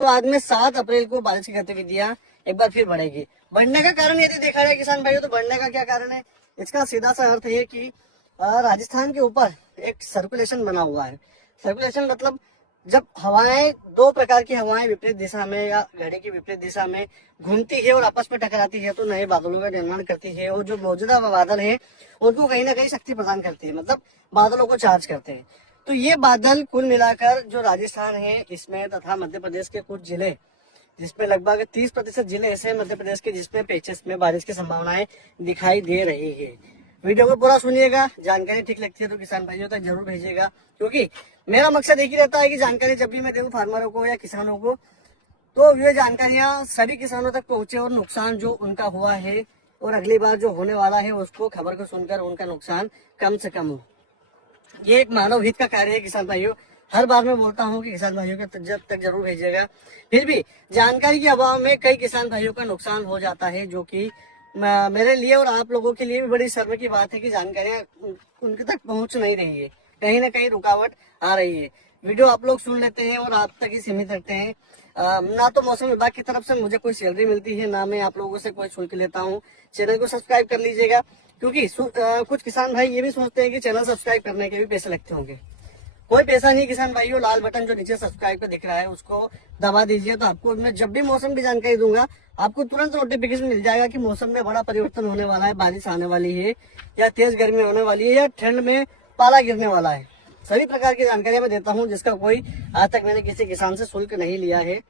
बाद में 7 अप्रैल को बारिश की गतिविधियां एक बार फिर बढ़ेगी। बढ़ने का कारण यदि देखा जाए किसान भाइयों, तो बढ़ने का क्या कारण है, इसका सीधा सा अर्थ है कि राजस्थान के ऊपर एक सर्कुलेशन बना हुआ है। सर्कुलेशन मतलब जब हवाएं, दो प्रकार की हवाएं विपरीत दिशा में या घड़ी की विपरीत दिशा में घूमती है और आपस में टकराती है, तो नए बादलों का निर्माण करती है। और जो मौजूदा बादल है उनको कहीं ना कहीं शक्ति प्रदान करती है, मतलब बादलों को चार्ज करते हैं। तो ये बादल कुल मिलाकर जो राजस्थान है इसमें तथा मध्य प्रदेश के कुछ जिले, जिसमें लगभग 30% जिले ऐसे हैं मध्य प्रदेश के जिसमें पेचेस में बारिश की संभावनाएं दिखाई दे रही है। वीडियो को पूरा सुनिएगा, जानकारी ठीक लगती है तो किसान भाइयों तक जरूर भेजिएगा, क्योंकि मेरा मकसद एक ही रहता है कि जानकारी जब भी मैं दूं फार्मरों को या किसानों को, तो ये जानकारियां सभी किसानों तक पहुंचे और नुकसान जो उनका हुआ है और अगली बार जो होने वाला है उसको खबर को सुनकर उनका नुकसान कम से कम हो। ये एक मानव हित का कार्य है किसान भाइयों। हर बार मैं बोलता हूँ कि किसान भाइयों के जब तक जरूर भेजिएगा। फिर भी जानकारी के अभाव में कई किसान भाइयों का नुकसान हो जाता है, जो कि मेरे लिए और आप लोगों के लिए भी बड़ी शर्म की बात है कि जानकारियां उनके तक पहुंच नहीं रही है, कहीं ना कहीं रुकावट आ रही है। वीडियो आप लोग सुन लेते हैं और आप तक ही सीमित रखते हैं। ना तो मौसम विभाग की तरफ से मुझे कोई सैलरी मिलती है, ना मैं आप लोगों से कोई शुल्क लेता हूँ। चैनल को सब्सक्राइब कर लीजिएगा, क्योंकि कुछ किसान भाई ये भी सोचते हैं कि चैनल सब्सक्राइब करने के भी पैसे लगते होंगे। कोई पैसा नहीं किसान भाइयों, लाल बटन जो नीचे सब्सक्राइब का दिख रहा है उसको दबा दीजिए, तो आपको मैं जब भी मौसम की जानकारी दूंगा आपको तुरंत नोटिफिकेशन मिल जाएगा कि मौसम में बड़ा परिवर्तन होने वाला है, बारिश आने वाली है या तेज गर्मी होने वाली है या ठंड में पाला गिरने वाला है। सभी प्रकार की जानकारी मैं देता हूँ, जिसका कोई आज तक मैंने किसी किसान से शुल्क नहीं लिया है,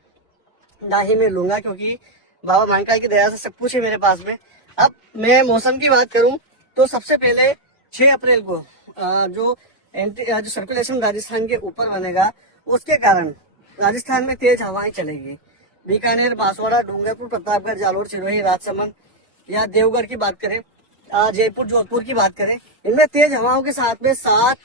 ना ही मैं लूंगा, क्योंकि बाबा महाकाल की दया से सब कुछ है मेरे पास में। अब मैं मौसम की बात करूं तो सबसे पहले 6 अप्रैल को जो सर्कुलेशन राजस्थान के ऊपर बनेगा, उसके कारण राजस्थान में तेज हवाएं चलेगी। बीकानेर, बांसवाड़ा, डूंगरपुर, प्रतापगढ़, जालोर, सिरोही, राजसमंद या देवगढ़ की बात करें, जयपुर, जोधपुर की बात करें, इनमें तेज हवाओं के साथ में 7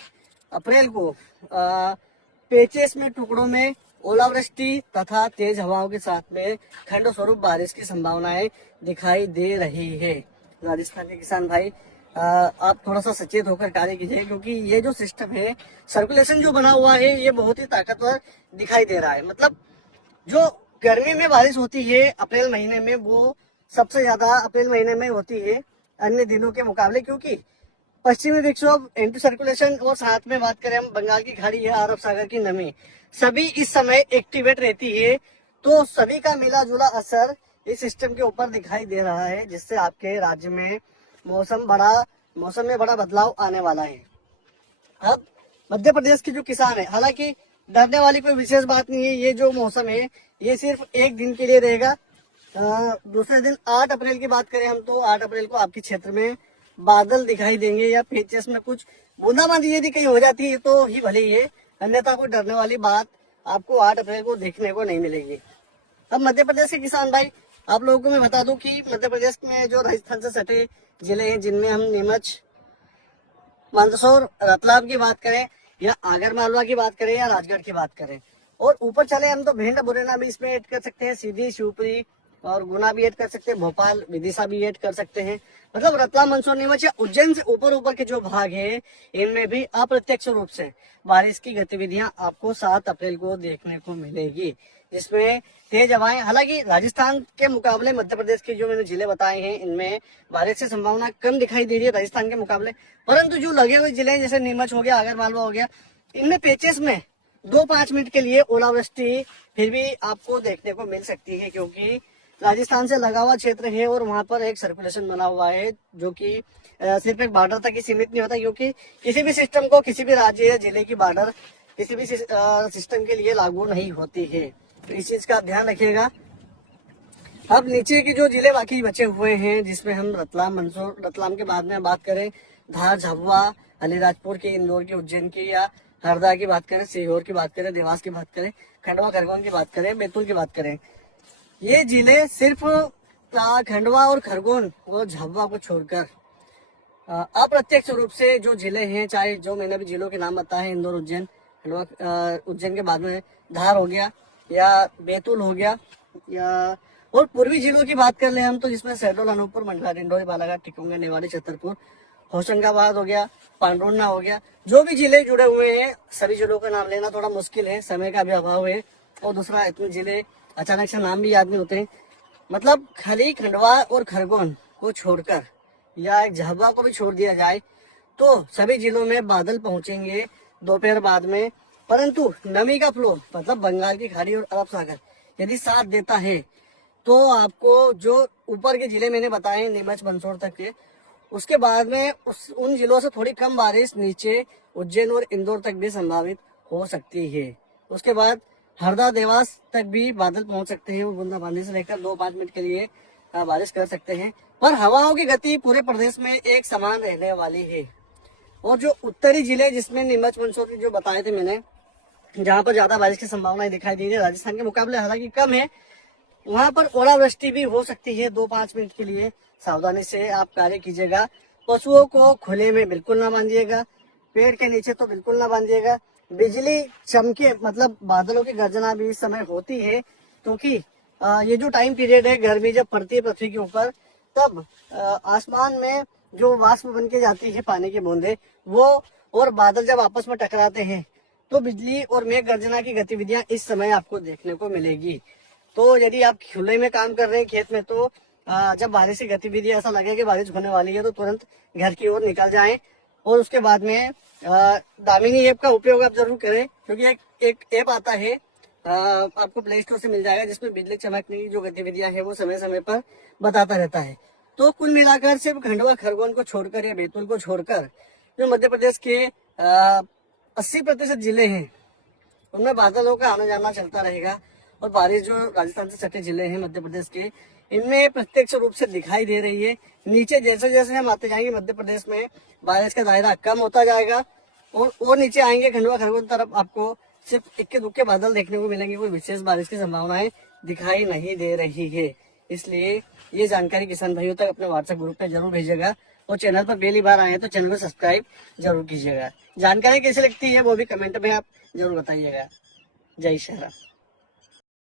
अप्रैल को पेचेस में टुकड़ों में ओलावृष्टि तथा तेज हवाओं के साथ में खंड स्वरूप बारिश की संभावनाएं दिखाई दे रही है। राजस्थान के किसान भाई, आप थोड़ा सा सचेत होकर कार्य कीजिए, क्योंकि ये जो सिस्टम है, सर्कुलेशन जो बना हुआ है, ये बहुत ही ताकतवर दिखाई दे रहा है। मतलब जो गर्मी में बारिश होती है अप्रैल महीने में, वो सबसे ज्यादा अप्रैल महीने में होती है अन्य दिनों के मुकाबले, क्योंकि पश्चिमी विक्षोभ, एंटी सर्कुलेशन और साथ में बात करें हम बंगाल की खाड़ी या अरब सागर की नमी, सभी इस समय एक्टिवेट रहती है। तो सभी का मिला जुला असर इस सिस्टम के ऊपर दिखाई दे रहा है, जिससे आपके राज्य में मौसम में बड़ा बदलाव आने वाला है। अब मध्य प्रदेश के जो किसान है, हालांकि डरने वाली कोई विशेष बात नहीं है, ये जो मौसम है ये सिर्फ एक दिन के लिए रहेगा। दूसरे दिन 8 अप्रैल की बात करें हम, तो 8 अप्रैल को आपके क्षेत्र में बादल दिखाई देंगे या पेचेस में कुछ बूंदाबांदी यदि कहीं हो जाती है तो ही भले ही है, अन्यथा कोई डरने वाली बात आपको 8 अप्रैल को देखने को नहीं मिलेगी। अब मध्य प्रदेश के किसान भाई, आप लोगों को मैं बता दूं कि मध्य प्रदेश में जो राजस्थान से सटे जिले हैं, जिनमें हम नीमच, मंदसौर, रतलाम की बात करें या आगर मालवा की बात करें या राजगढ़ की बात करें, और ऊपर चले हम तो भिंड, मुरैना भी इसमें ऐड कर सकते हैं, सीधी, शिवपुरी और गुना भी ऐड कर सकते हैं, भोपाल, विदिशा भी ऐड कर सकते हैं। मतलब रतलाम, मंदसौर, नीमच या उज्जैन से ऊपर के जो भाग है, इनमें भी अप्रत्यक्ष रूप से बारिश की गतिविधियां आपको 7 अप्रैल को देखने को मिलेगी, जिसमें तेज हवाएं, हालांकि राजस्थान के मुकाबले मध्य प्रदेश के जो मैंने जिले बताए हैं, इनमें बारिश की संभावना कम दिखाई दे रही है राजस्थान के मुकाबले। परंतु जो लगे हुए जिले जैसे नीमच हो गया, आगर मालवा हो गया, इनमें पेचेस में 2-5 मिनट के लिए ओलावृष्टि फिर भी आपको देखने को मिल सकती है, क्योंकि राजस्थान से लगा हुआ क्षेत्र है और वहां पर एक सर्कुलेशन बना हुआ है, जो कि सिर्फ एक बॉर्डर तक ही सीमित नहीं होता, क्योंकि किसी भी सिस्टम को, किसी भी राज्य या जिले की बॉर्डर किसी भी सिस्टम के लिए लागू नहीं होती है। तो इस चीज का ध्यान रखिएगा। अब नीचे के जो जिले बाकी बचे हुए हैं, जिसमें हम रतलाम, मंदसौर, रतलाम के बाद में बात करें धार, झाबुआ, अलीराजपुर की, इंदौर की, उज्जैन की या हरदा की बात करें, सीहोर की बात करें, देवास की बात करें, खंडवा, खरगोन की बात करें, बैतूल की बात करें, ये जिले सिर्फ खंडवा और खरगोन और झाबुआ को छोड़कर अप्रत्यक्ष रूप से जो जिले हैं, चाहे जो मैंने भी जिलों के नाम बताए, इंदौर, उज्जैन, खंडवा, उज्जैन के बाद में धार हो गया या बैतूल हो गया, या और पूर्वी जिलों की बात कर ले हम, तो जिसमें शहडोल, अनूपपुर, मंडला, डिंडोरी, बालाघाट, टिकमगढ़, नेवाड़ी, छतरपुर, होशंगाबाद हो गया, पांडुरना हो गया, जो भी जिले जुड़े हुए हैं, सभी जिलों का नाम लेना थोड़ा मुश्किल है, समय का भी अभाव है, और दूसरा इतने जिले अचानक से नाम भी याद नहीं होते। मतलब खाली खंडवा और खरगोन को छोड़कर या एक झाबुआ को भी छोड़ दिया जाए तो सभी जिलों में बादल पहुंचेंगे दोपहर बाद में। परंतु नमी का फ्लो मतलब बंगाल की खाड़ी और अरब सागर यदि साथ देता है तो आपको जो ऊपर के जिले मैंने बताए नीमच मंदसौर तक के, उसके बाद में उन जिलों से थोड़ी कम बारिश नीचे उज्जैन और इंदौर तक भी संभावित हो सकती है। उसके बाद हरदा देवास तक भी बादल पहुंच सकते हैं। वो बूंदाबांदी से लेकर 2-5 मिनट के लिए बारिश कर सकते हैं। पर हवाओं की गति पूरे प्रदेश में एक समान रहने वाली है। और जो उत्तरी जिले जिसमें नीमच मंदसौर की जो बताए थे मैंने, जहाँ पर ज्यादा बारिश की संभावनाएं दिखाई दे रही है, राजस्थान के मुकाबले हालांकि कम है, वहां पर ओलावृष्टि भी हो सकती है। 2-5 मिनट के लिए सावधानी से आप कार्य कीजिएगा। पशुओं को खुले में बिल्कुल ना बांधिएगा, पेड़ के नीचे तो बिल्कुल ना बांधिएगा। बिजली चमके मतलब बादलों की गर्जना भी इस समय होती है, क्योंकि ये जो टाइम पीरियड है गर्मी जब पड़ती है पृथ्वी के ऊपर, तब आसमान में जो वाष्प बन के जाती है पानी की बूंदे, वो और बादल जब आपस में टकराते हैं तो बिजली और मेघ गर्जना की गतिविधियां इस समय आपको देखने को मिलेगी। तो यदि आप खुले में काम कर रहे हैं खेत में, तो जब बारिश की गतिविधि ऐसा लगे कि बारिश होने वाली है तो तुरंत घर की ओर निकल जाएं। और उसके बाद में दामिनी ऐप का उपयोग आप जरूर करें, क्योंकि एक ऐप आता है आपको प्ले स्टोर से मिल जाएगा, जिसमें बिजली चमकने की जो गतिविधियां है वो समय समय पर बताता रहता है। तो कुल मिलाकर सिर्फ खंडवा खरगोन को छोड़कर या बैतूल को छोड़कर जो मध्य प्रदेश के 80% जिले हैं उनमें बादलों का आना जाना चलता रहेगा। और बारिश जो राजस्थान से सटे जिले हैं मध्य प्रदेश के, इनमें प्रत्यक्ष रूप से दिखाई दे रही है। नीचे जैसे जैसे हम आते जाएंगे मध्य प्रदेश में बारिश का दायरा कम होता जाएगा और नीचे आएंगे खंडवा खरगोन तरफ आपको सिर्फ इक्के दुक्के बादल देखने को मिलेंगे। कोई विशेष बारिश की संभावनाएं दिखाई नहीं दे रही है। इसलिए ये जानकारी किसान भाइयों तक अपने व्हाट्सएप ग्रुप पे जरूर भेजिएगा। और चैनल पर पहली बार आए हैं तो चैनल को सब्सक्राइब जरूर कीजिएगा। जानकारी कैसी लगती है वो भी कमेंट में आप जरूर बताइएगा। जय श्री राम।